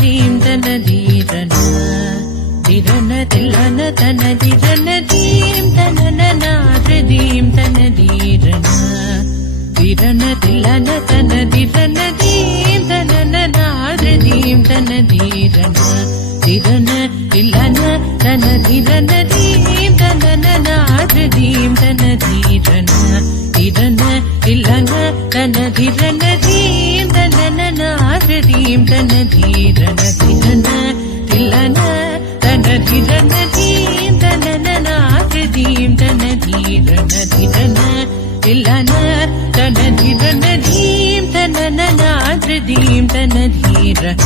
ధీం తన ధీరన ధిరన తిల్లన తన ధిరన ధీం తన ధీం తన ధీరన ధిరన తిల్లన తన ధిరన ధీం తన ధీం తన ధీరన ధిరన తిల్లన తన ధిరన ధీం తన ధీం తన ధీరన ధిరన తిల్లన తన ధిరన ధీం తన ధీం తన ధీరన ధిరన తిల్లన తన ధిరన ధీం తన ధీం తన ధీరన ధిరన తిల్లన తన ధిరన ధీం తన ధీం తన ధీరన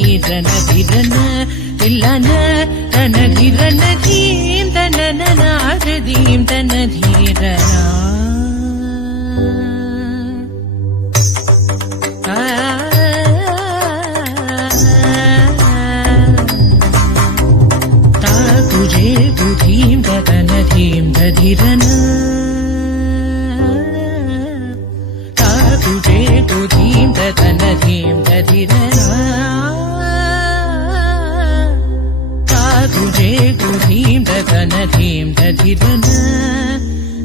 ధీరన ధిరన తిల్లన తన ధిరన ధీం తన ధీం తన ధీరన తుజే ధీం తన ధీం ధీరన తుజే ధీం తన ధీం ధీరన तुझे धीम तन धीम धिरन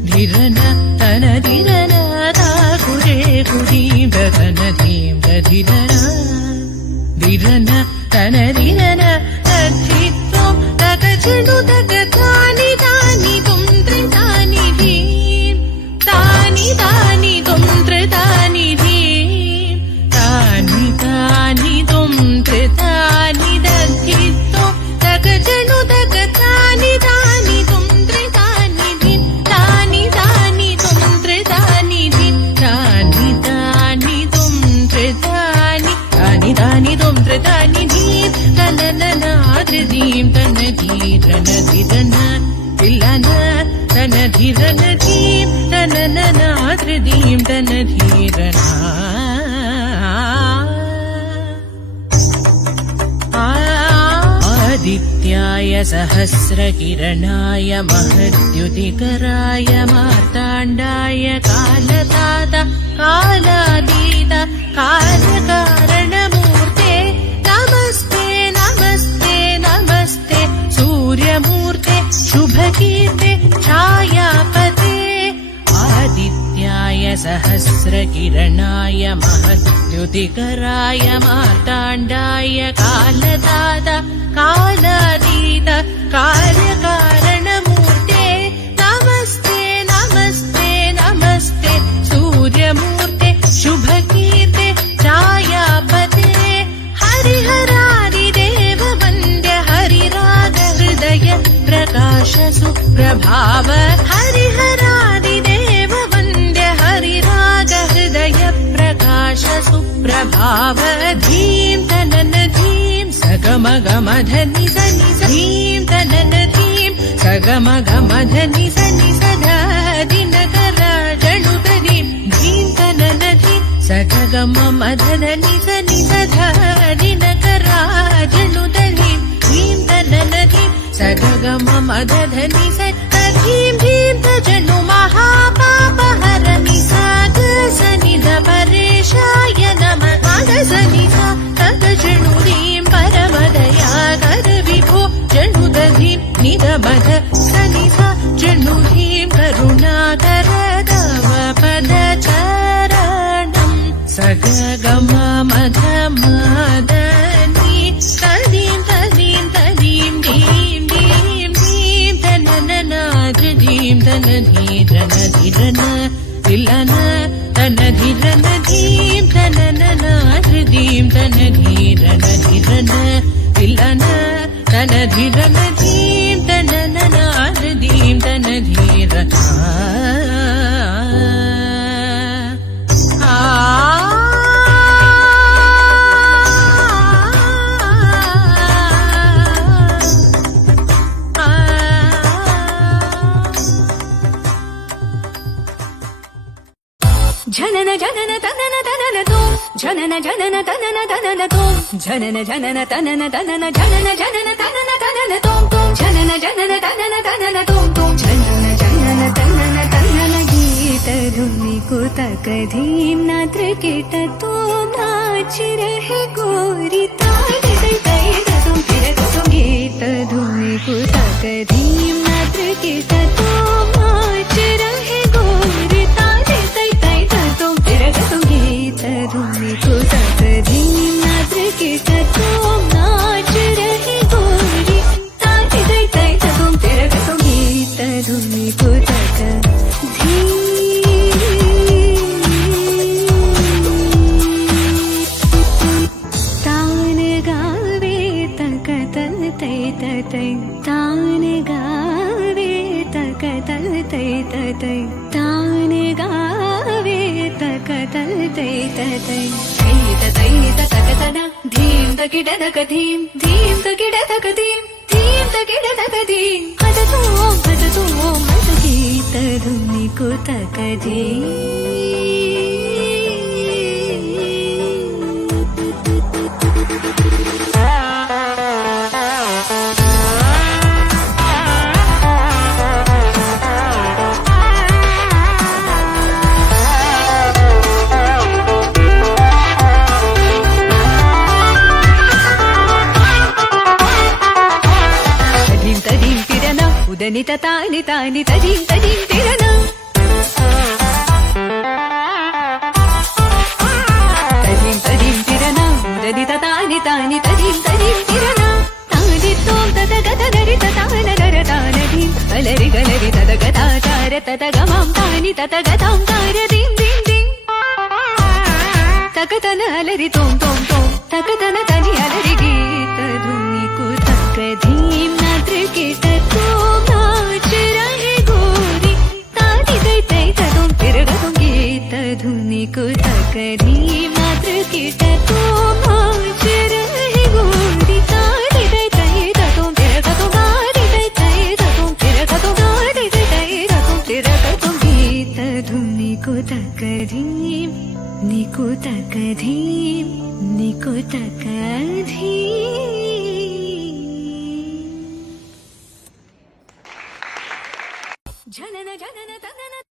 धिरन तन धिरन ता तुझे धीम तन धीम धिरन धिरन तन धिरन तद्धित्वं तगजनु तगतानि तानि तुम त्रितानि धीम तानि तानि तुम त्रितानि धीम तानि तानि तुम त्रितानि तद्धित्वं तगजनु तगतानि तानि तुम त्रितानि धीम तानि तानि तुम त्रितानि धीम तानि तानि तुम त्रितानि तानि तानि तुम त्रितानि धीम तन धीम तन धीरन धिरन तिल्लन तन धिरन धीम तन धीम तन धीरन आदित्याय सहस्रकिरणाय महद्युतिकराय मार्ताण्डाय कालदाता कालातीत कार्यकारणमूर्ते नमस्ते नमस्ते नमस्ते सूर्यमूर्ते शुभकीर्ते छायापते आदित्याय सहस्रकिरणाय महद्युतिकराय मार्ताण्डाय कालदाता कालातीत कार्यकारणमूर्ते नमस्ते नमस्ते नमस्ते सूर्यमूर्ते शुभकीर्ते छायापते हरिहरादिदेव वन्द्य हरिराग हृदय प्रकाश सुप्रभाव हरिहरादिदेव वन्द्य हरिराग हृदय प्रकाश सुप्रभाव धीम तनन धीम सगम धनि सनि धीम तनन धीम सगम धनि सनि सदा दिनकर जणुत धीम तनन धीम सगम धनि सनि सदा दिनकर जणुत धीम तनन धीम सगम धनि सदा धीम धीम तजनु महापाप हरनि साग सनि परेशाय नमः सनि सा तजनु धीम परमदया कर विभो जनु धीम निधमध सनि सा जनु धीम करुणाकर तव पद चरणं सगम मध मदनि तदीं तदीं तदीं दीं दीं दीं तनननाद दीं तन धीरन धीरन तिल्लन तन धीरन धीं तनननाद दीं तन धीरन धीरन तिल्लन तन धीरन धीं तनननाद दीं तन धीरन झनन झनन तनन तनन तोम झनन झनन तनन तनन तोम झनन झनन तनन तनन झनन झनन तनन तनन तोम तोम झनन झनन तनन तनन तोम तोम झनन झनन तनन तनन गीत धुनि कुतक धीम नात्र कीट तो नाच रहे गोरी तारे तै तुम फिर तुम गीत धुनि कुतक धीम नात्र कीट तो नाच रहे गोरी तारे तै तुम फिर तुम गीत धुनि कुतक धीम नात्र कीट तो नाच रहे गोरी तारे तै तुम फिर तुम गीत धुनि कुतक धीम तान गावे तकतल तै तै तान गावे तकतल तै तै तान गावे तकतल तै तै तै तकतन धीम तकिडतक धीम धीम तकिडतक धीम धीम तकिडतक धीम हदतो मत गीत धुनि कुतक धीम ఉదనిత తాని తాని తజీం తజీం తిరన తజీం తజీం తిరన ఉదనిత తాని తాని తజీం తజీం తిరన తాని తోం తద గత గరి తాన గర తానది గలరి గలరి తద గత తార తద గమం తాని తద గతం తార దీం దీం దీం తకతన అలరి తోం తోం తోం తకతన తని అలరి గీత ధుని కుతక ధీం నాత్ర కీట తో నాచ రహే గోరి తాది తై तुम फिर तुम गीत धुनि कुतक धीम नात्र कीट तो नाच रहे गोरी तादी तै तुम फिर तुम गारी तै तुम फिर तुम गारी तै तुम फिर तुम गीत धुनि कुतक धीम निकुतक धीम निकुतक धीम झनन झनन तनन